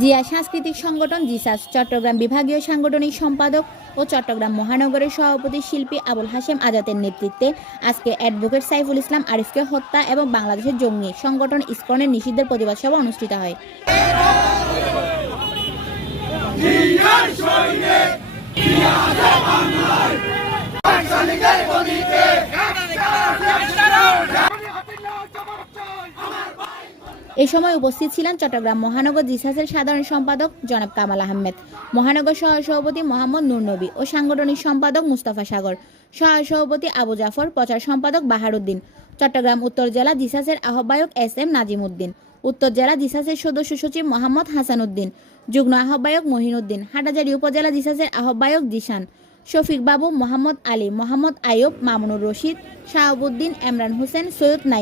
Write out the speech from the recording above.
জিয়া সাংস্কৃতিক সংগঠন জিসাস চট্টগ্রাম বিভাগীয় সাংগঠনিক সম্পাদক ও চট্টগ্রাম মহানগরের সভাপতি শিল্পী আবুল হাশেম আজাদের নেতৃত্বে আজকে অ্যাডভোকেট সাইফুল ইসলাম আরিফকে হত্যা এবং বাংলাদেশের জঙ্গি সংগঠন ইসকনের নিষিদ্ধের প্রতিবাদ সভা অনুষ্ঠিত হয়। এ সময় উপস্থিত ছিলেন চট্টগ্রাম মহানগর জিসাসের সাধারণ সম্পাদক জনাব কামাল আহমেদ, মহানগর সহসভাপতি মোহাম্মদ নূর নবী ও সাংগঠনিক সম্পাদক মুস্তাফা সাগর, সহসভাপতি আবু জাফর, প্রচার সম্পাদক বাহারউদ্দিন, চট্টগ্রাম উত্তর জেলা জিসাসের আহ্বায়ক এস.এম. নাজিম উদ্দিন, উত্তর জেলা জিসাসের সদস্য সচিব মোহাম্মদ হাসান উদ্দিন, যুগ্ম আহ্বায়ক মহিনুদ্দিন, হাটাজারি উপজেলা জিসাসের আহ্বায়ক জিশান, শফিক বাবু, মোহাম্মদ আলী, মোহাম্মদ আইয়ুব, মামুনুর রশিদ, শাহাবুদ্দিন, এমরান হোসেন, সৈয়দ নাইম।